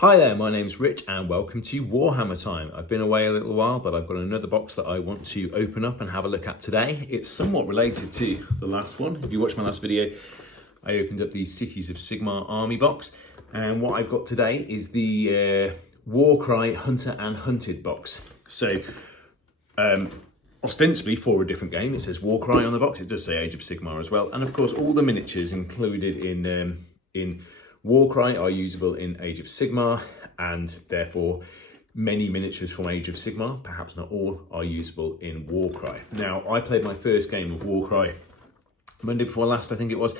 Hi there, my name's Rich and welcome to Warhammertime. I've been away a little while, but I've got another box that I want to open up and have a look at today. It's somewhat related to the last one. If you watched my last video, I opened up the Cities of Sigmar army box. And what I've got today is the Warcry Hunter and Hunted box. So, ostensibly for a different game, it says Warcry on the box. It does say Age of Sigmar as well. And of course, all the miniatures included in Warcry are usable in Age of Sigmar, and therefore many miniatures from Age of Sigmar, perhaps not all, are usable in Warcry. Now, I played my first game of Warcry Monday before last, I think it was,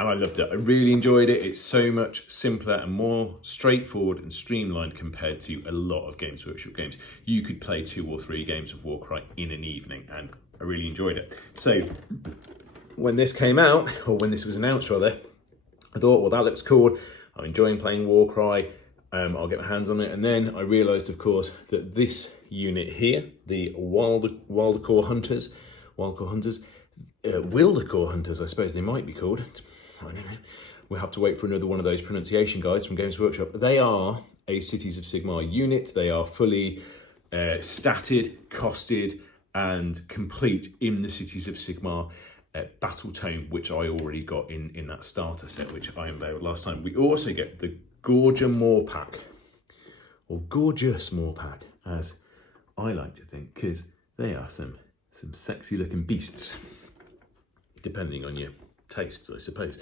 and I loved it. I really enjoyed it. It's so much simpler and more straightforward and streamlined compared to a lot of Games Workshop games. You could play 2 or 3 games of Warcry in an evening, and I really enjoyed it. So when this came out, or when this was announced rather, I thought, well, that looks cool. I'm enjoying playing Warcry. I'll get my hands on it. And then I realised, of course, that this unit here, the Wildercorps Hunters, Wildercorps Hunters, I suppose they might be called. I don't know. We'll have to wait for another one of those pronunciation guides from Games Workshop. They are a Cities of Sigmar unit. They are fully statted, costed, and complete in the Cities of Sigmar battle tome, which I already got in that starter set, which I unveiled last time. We also get the Gorger Mawpack, or Gorgeous Mawpack, as I like to think, because they are some sexy looking beasts, depending on your tastes, I suppose.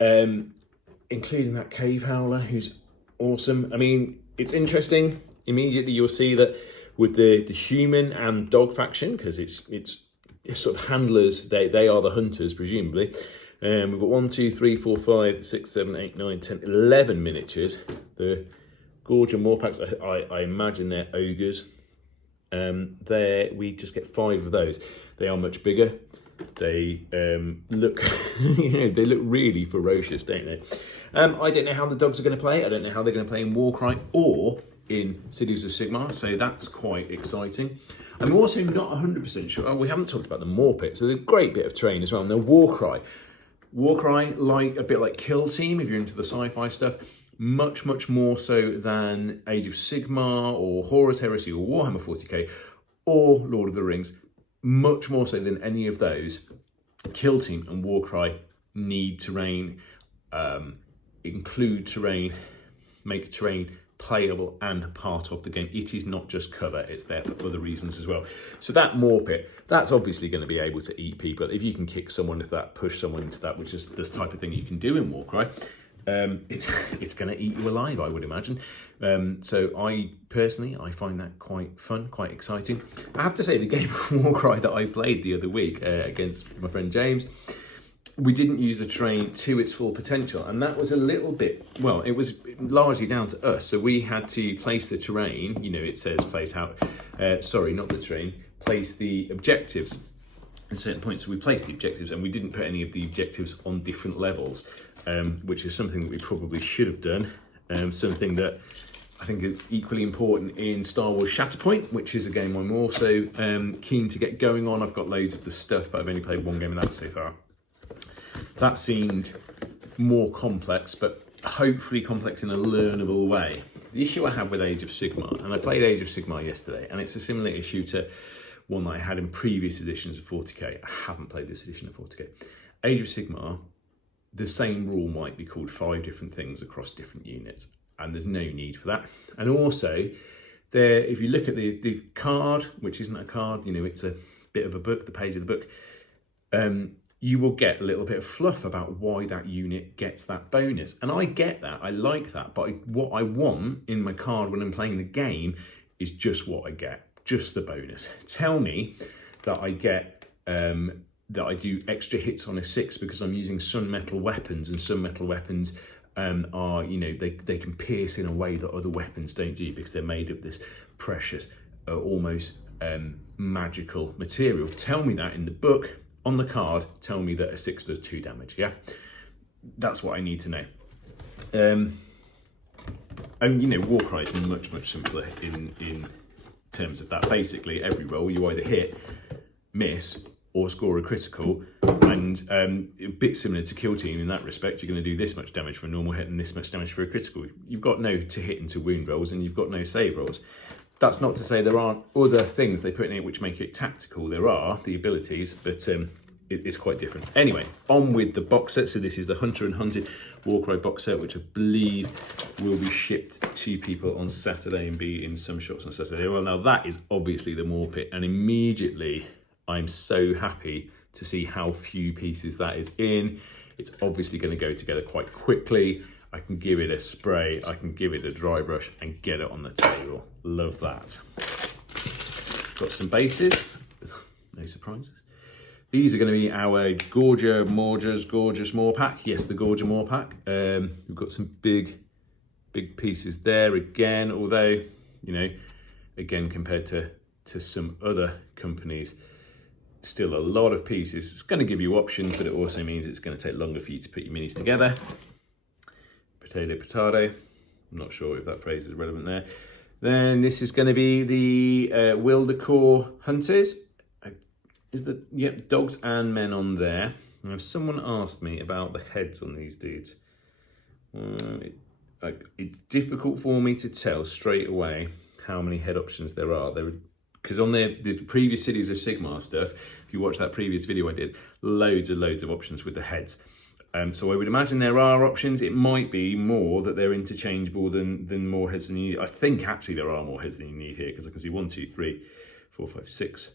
Including that Cave Howler, who's awesome. I mean, it's interesting. Immediately you'll see that with the human and dog faction, because it's sort of handlers, they are the hunters, presumably. We've got 1, 2, 3, 4, 5, 6, 7, 8, 9, 10, 11 miniatures. The Gorger Mawpacks, I imagine they're ogres. We just get 5 of those. They are much bigger. They look, they look really ferocious, don't they? I don't know how the dogs are going to play. I don't know how they're going to play in Warcry or in Cities of Sigmar, so that's quite exciting. I'm also not 100% sure, we haven't talked about the Mawpack, so they're a great bit of terrain as well. Now, Warcry, like a bit like Kill Team, if you're into the sci-fi stuff, much more so than Age of Sigmar or Horus Heresy or Warhammer 40k or Lord of the Rings, much more so than any of those. Kill Team and Warcry need terrain, include terrain, make terrain playable and part of the game. It is not just cover, it's there for other reasons as well. So that Mawpack, that's obviously going to be able to eat people. If you can kick someone with that, push someone into that, which is this type of thing you can do in Warcry, it's going to eat you alive, I would imagine. So I find that quite fun, quite exciting. I have to say, the game of Warcry that I played the other week against my friend James, we didn't use the terrain to its full potential, and that was a little bit, well, it was largely down to us. So we had to place the terrain, it says place how, sorry, not the terrain, place the objectives at certain points. So we placed the objectives, and we didn't put any of the objectives on different levels, which is something that we probably should have done. Something that I think is equally important in Star Wars Shatterpoint, which is a game I'm also keen to get going on. I've got loads of the stuff, but I've only played one game of that so far. That seemed more complex, but hopefully complex in a learnable way. The issue I have with Age of Sigmar, and I played Age of Sigmar yesterday, and it's a similar issue to one that I had in previous editions of 40k. I haven't played this edition of 40k. Age of Sigmar, the same rule might be called 5 different things across different units, and there's no need for that. And also, if you look at the card, which isn't a card, it's a bit of a book, the page of the book, you will get a little bit of fluff about why that unit gets that bonus. And I get that, I like that, but what I want in my card when I'm playing the game is just what I get, just the bonus. Tell me that I get, that I do extra hits on a 6 because I'm using sun metal weapons, and sun metal weapons are, they can pierce in a way that other weapons don't do because they're made of this precious, almost magical material. Tell me that in the book. On the card, tell me that a 6 does 2 damage, yeah? That's what I need to know. And Warcry is much simpler in terms of that. Basically, every roll you either hit, miss, or score a critical, and a bit similar to Kill Team in that respect. You're going to do this much damage for a normal hit and this much damage for a critical. You've got no to hit and to wound rolls, and you've got no save rolls. That's not to say there aren't other things they put in it which make it tactical. There are the abilities, but it's quite different. Anyway, on with the box set. So this is the Hunter and Hunted Warcry box set, which I believe will be shipped to people on Saturday and be in some shops on Saturday. Well, now that is obviously the Mawpack, and immediately I'm so happy to see how few pieces that is in. It's obviously going to go together quite quickly. I can give it a spray, I can give it a dry brush and get it on the table. Love that. Got some bases, no surprises. These are going to be our Gorger Mawpack. Yes, the Gorger Mawpack. We've got some big pieces there again, although, you know, again, compared to some other companies, still a lot of pieces. It's going to give you options, but it also means it's going to take longer for you to put your minis together. Potato. I'm not sure if that phrase is relevant there. Then this is going to be the Wildercorps Hunters. Yep, dogs and men on there. Now, someone asked me about the heads on these dudes. It's difficult for me to tell straight away how many head options there are. Because on the previous Cities of Sigmar stuff, if you watch that previous video I did, loads of options with the heads. So I would imagine there are options. It might be more that they're interchangeable than more heads than you need. I think actually there are more heads than you need here, because I can see 1, 2, 3, 4, 5, 6,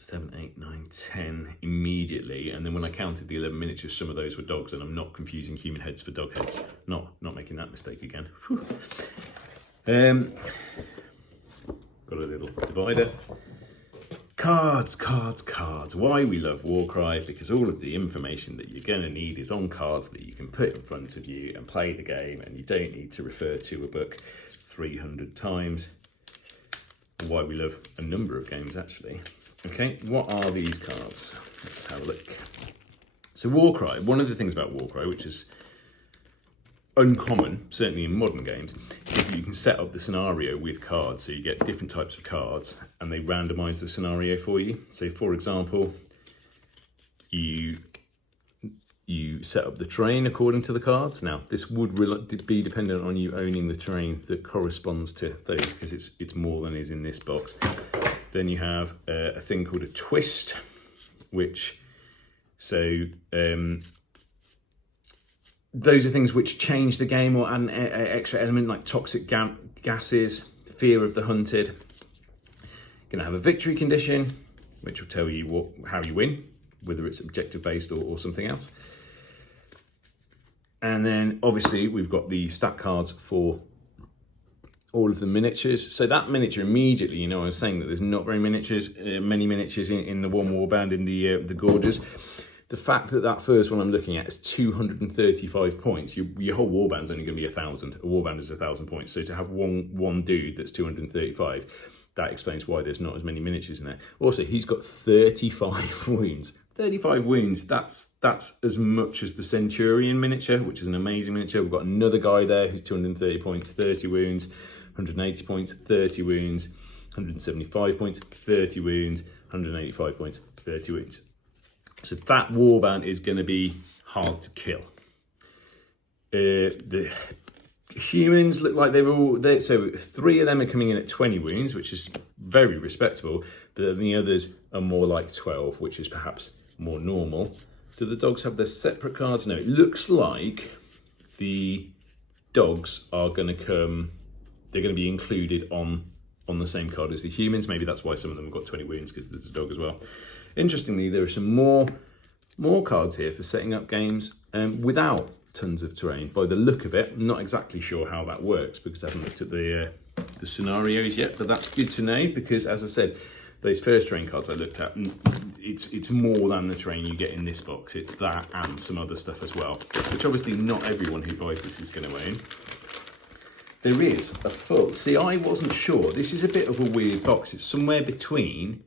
7, 8, 9, 10 immediately. And then when I counted the 11 miniatures, some of those were dogs, and I'm not confusing human heads for dog heads. Not making that mistake again. Got a little divider. Cards. Why we love Warcry, because all of the information that you're going to need is on cards that you can put in front of you and play the game, and you don't need to refer to a book 300 times. Why we love a number of games, actually. Okay, what are these cards? Let's have a look. So Warcry, one of the things about Warcry, which is uncommon, certainly in modern games, is that you can set up the scenario with cards. So you get different types of cards and they randomize the scenario for you. So for example, you set up the terrain according to the cards. Now this would be dependent on you owning the terrain that corresponds to those, because it's more than is in this box. Then you have a thing called a twist, which those are things which change the game or add an extra element, like toxic gases, fear of the hunted. You're going to have a victory condition, which will tell you how you win, whether it's objective based or something else. And then obviously we've got the stat cards for all of the miniatures. So that miniature immediately, you know, I was saying that there's not very many miniatures in the one warband in the Gorgers. The fact that first one I'm looking at is 235 points. Your whole warband's only going to be 1,000. A warband is 1,000 points. So to have one dude that's 235, that explains why there's not as many miniatures in there. Also, he's got 35 wounds. 35 wounds, that's as much as the Centurion miniature, which is an amazing miniature. We've got another guy there who's 230 points, 30 wounds, 180 points, 30 wounds, 175 points, 30 wounds, 185 points, 30 wounds. So that warband is going to be hard to kill. The humans look like they're all there. So 3 of them are coming in at 20 wounds, which is very respectable. But then the others are more like 12, which is perhaps more normal. Do the dogs have their separate cards? No, it looks like the dogs are going to come. They're going to be included on the same card as the humans. Maybe that's why some of them have got 20 wounds, because there's a dog as well. Interestingly, there are some more cards here for setting up games without tons of terrain. By the look of it, I'm not exactly sure how that works, because I haven't looked at the scenarios yet, but that's good to know, because as I said, those first terrain cards I looked at, it's more than the terrain you get in this box. It's that and some other stuff as well, which obviously not everyone who buys this is going to own. There is a full, see, I wasn't sure. This is a bit of a weird box. It's somewhere between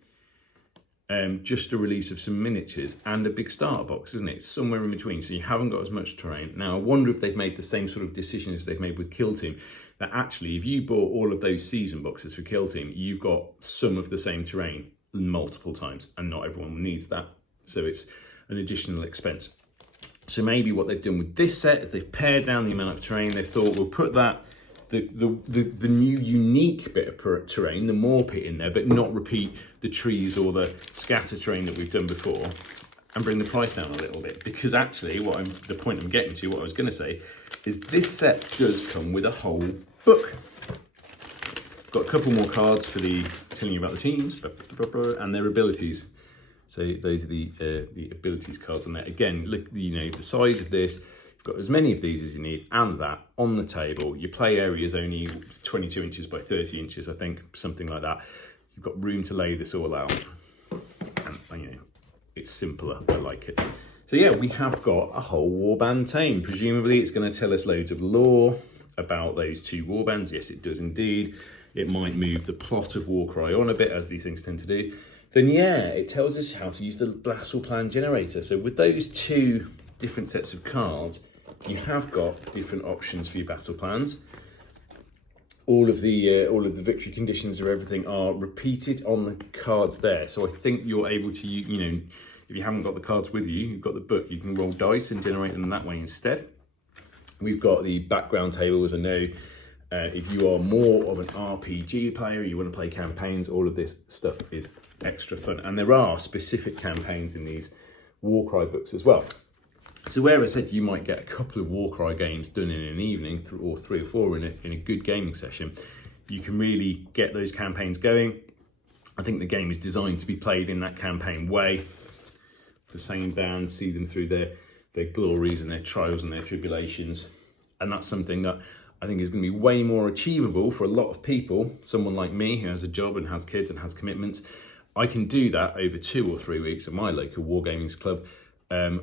just a release of some miniatures and a big starter box, isn't it? It's somewhere in between, so you haven't got as much terrain. Now, I wonder if they've made the same sort of decision as they've made with Kill Team, that actually, if you bought all of those season boxes for Kill Team, you've got some of the same terrain multiple times, and not everyone needs that. So it's an additional expense. So maybe what they've done with this set is they've pared down the amount of terrain. They thought we'll put that, the new unique bit of terrain, the Mawpack in there, but not repeat the trees or the scatter terrain that we've done before, and bring the price down a little bit. Because actually, the point I'm getting to, what I was going to say, is this set does come with a whole book. Got a couple more cards for telling you about the teams and their abilities. So those are the abilities cards on there. Again, look, the size of this. You've got as many of these as you need, and that on the table. Your play area is only 22 inches by 30 inches, I think, something like that. You've got room to lay this all out, and it's simpler. I like it. So yeah, we have got a whole warband tame. Presumably, it's going to tell us loads of lore about those 2 warbands. Yes, it does indeed. It might move the plot of Warcry on a bit, as these things tend to do. Then yeah, it tells us how to use the battle plan generator. So with those 2 different sets of cards, you have got different options for your battle plans. All of the victory conditions or everything are repeated on the cards there. So I think you're able to, if you haven't got the cards with you, you've got the book, you can roll dice and generate them that way instead. We've got the background table, as I know. If you are more of an RPG player, you want to play campaigns, all of this stuff is extra fun. And there are specific campaigns in these Warcry books as well. So where I said you might get a couple of Warcry games done in an evening, or 3 or 4 in a good gaming session, you can really get those campaigns going. I think the game is designed to be played in that campaign way. The same band, see them through their glories and their trials and their tribulations. And that's something that I think is going to be way more achievable for a lot of people. Someone like me who has a job and has kids and has commitments, I can do that over 2 or 3 weeks at my local Wargaming club.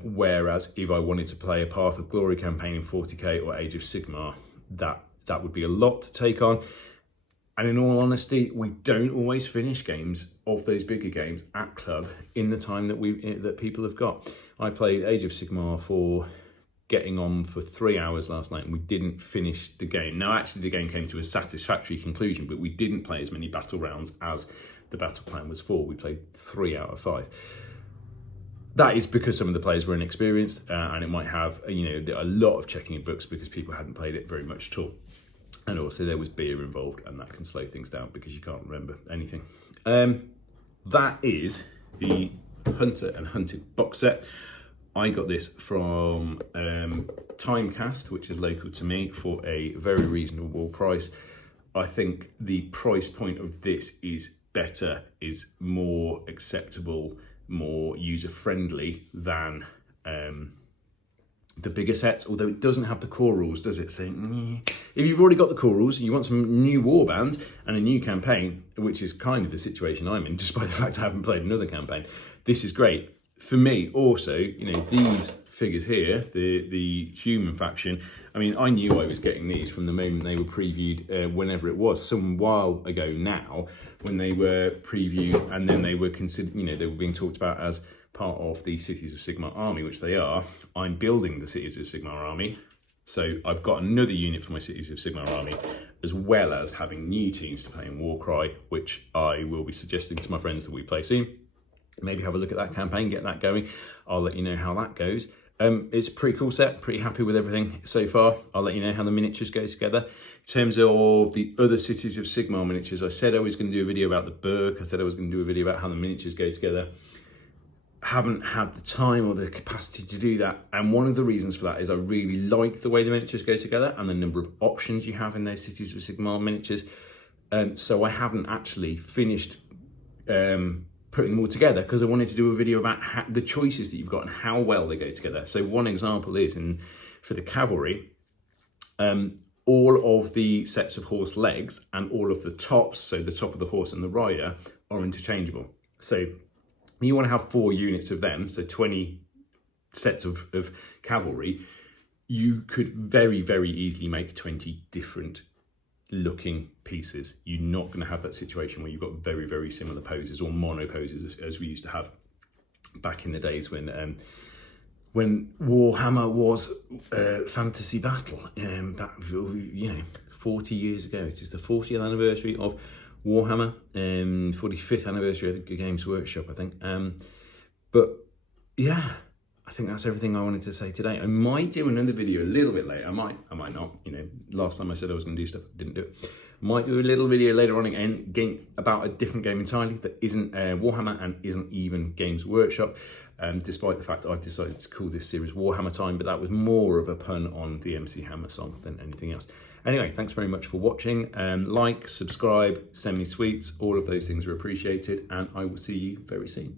Whereas if I wanted to play a Path of Glory campaign in 40k or Age of Sigmar, that would be a lot to take on. And in all honesty, we don't always finish games of those bigger games at club in the time that people have got. I played Age of Sigmar for getting on for 3 hours last night, and we didn't finish the game. Now, actually, the game came to a satisfactory conclusion, but we didn't play as many battle rounds as the battle plan was for. We played 3 out of 5. That is because some of the players were inexperienced, and it might have a lot of checking in books because people hadn't played it very much at all. And also there was beer involved, and that can slow things down because you can't remember anything. That is the Hunter and Hunted box set. I got this from Timecast, which is local to me, for a very reasonable price. I think the price point of this is better, is more acceptable, more user-friendly than the bigger sets, although it doesn't have the core rules, does it? So if you've already got the core rules, you want some new warbands and a new campaign, which is kind of the situation I'm in, despite the fact I haven't played another campaign, this is great. For me, also, these figures here, the human faction, I mean, I knew I was getting these from the moment they were previewed, whenever it was, some while ago now, when they were previewed, and then they were considered, they were being talked about as part of the Cities of Sigmar army, which they are. I'm building the Cities of Sigmar army, so I've got another unit for my Cities of Sigmar army, as well as having new teams to play in Warcry, which I will be suggesting to my friends that we play soon. Maybe have a look at that campaign, get that going. I'll let you know how that goes. It's a pretty cool set, pretty happy with everything so far. I'll let you know how the miniatures go together. In terms of the other Cities of Sigmar miniatures, I said I was going to do a video about the book. I said I was going to do a video about how the miniatures go together. Haven't had the time or the capacity to do that. And one of the reasons for that is I really like the way the miniatures go together and the number of options you have in those Cities of Sigmar miniatures. So I haven't actually finished putting them all together because I wanted to do a video about the choices that you've got and how well they go together. So one example is for the cavalry, all of the sets of horse legs and all of the tops, so the top of the horse and the rider, are interchangeable. So you want to have 4 units of them, so 20 sets of cavalry. You could very, very easily make 20 different looking pieces. You're not going to have that situation where you've got very, very similar poses or mono poses as we used to have back in the days when Warhammer was fantasy battle. Back 40 years ago. It is the 40th anniversary of Warhammer, 45th anniversary of the Games Workshop, I think. But yeah, I think that's everything I wanted to say today. I might do another video a little bit later. I might not. You know, last time I said I was going to do stuff, didn't do it. Might do a little video later on again about a different game entirely that isn't Warhammer and isn't even Games Workshop, despite the fact that I've decided to call this series Warhammertime, but that was more of a pun on the MC Hammer song than anything else. Anyway, thanks very much for watching. Like, subscribe, send me tweets, all of those things are appreciated, and I will see you very soon.